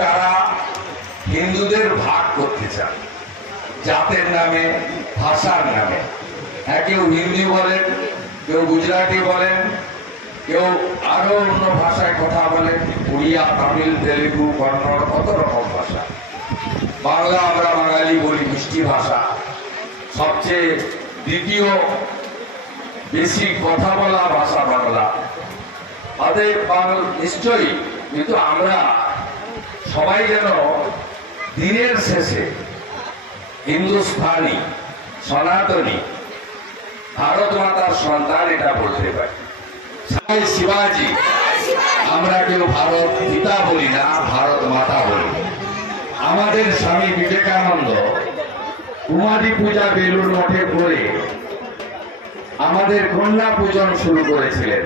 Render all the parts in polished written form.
কারা হিন্দুদের ভাগ করতে চান জাতের নামে, ভাষার নামে। হ্যাঁ, কেউ হিন্দি বলেন, কেউ গুজরাটি বলেন, কেউ আরো অন্য ভাষায় কথা বলেন, উড়িয়া, তামিল, তেলেগু, কন্নড়, কত রকম ভাষা। বাংলা আমরা বাঙালি বলি, মিষ্টি ভাষা, সবচেয়ে দ্বিতীয় বেশি কথা বলা ভাষা বাংলা। নিশ্চয়ই, কিন্তু আমরা সবাই যেন দিনের শেষে হিন্দুস্তানি, সনাতনী, ভারত মাতার সন্তান এটা বলতে পারি। শিবাজি, আমরা কেউ ভারত পিতা বলি না, ভারত মাতা বলি। আমাদের স্বামী বিবেকানন্দ কুমারী পূজা বেলুড় মঠে করে আমাদের কন্যা পূজন শুরু করেছিলেন।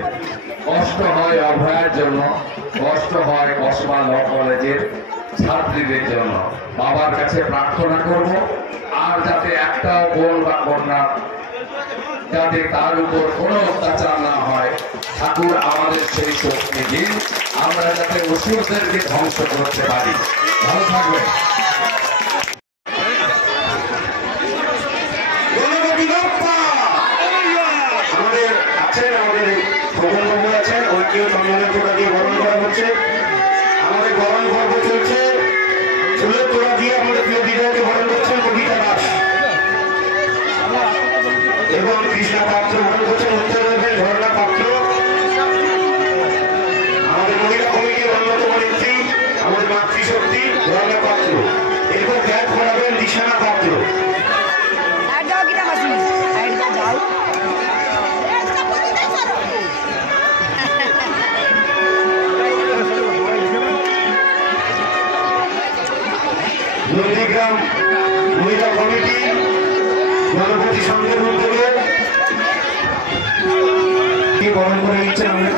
কষ্ট হয় অভয়ার জন্য, কষ্ট হয় কসবা ল কলেজের ছাত্রীদের জন্য। বাবার কাছে প্রার্থনা করব, আর যাতে একটাও বোন বা কন্যা যাতে তার উপর কোনো অত্যাচার না হয়। ঠাকুর আমাদের সেই শক্তি দিন, আমরা যাতে অসুরদেরকে ধ্বংস করতে পারি। ভালো থাকবেন। আমাদের বরণ পর্ব চলছে, ফুলের তোড়া দিয়ে আমাদের প্রিয় বিধায়ককে বরণ করছেন কবিতা দাস এবং কৃষ্ণা পাত্র বরণ করছেন উত্তর দেবের ঝর্ণা পাত্র। আমাদের মহিলা কমিটির অন্যতম নেত্রী, আমাদের মাতৃশক্তি ঝর্ণা পাত্র। এরপর ত্যাগ করাবেন দিশানা পাত্র। নন্দীগ্রাম মহিলা কমিটি গণপতি সংঘের উদ্যোগে বরণ করে নিচ্ছেন আমাদের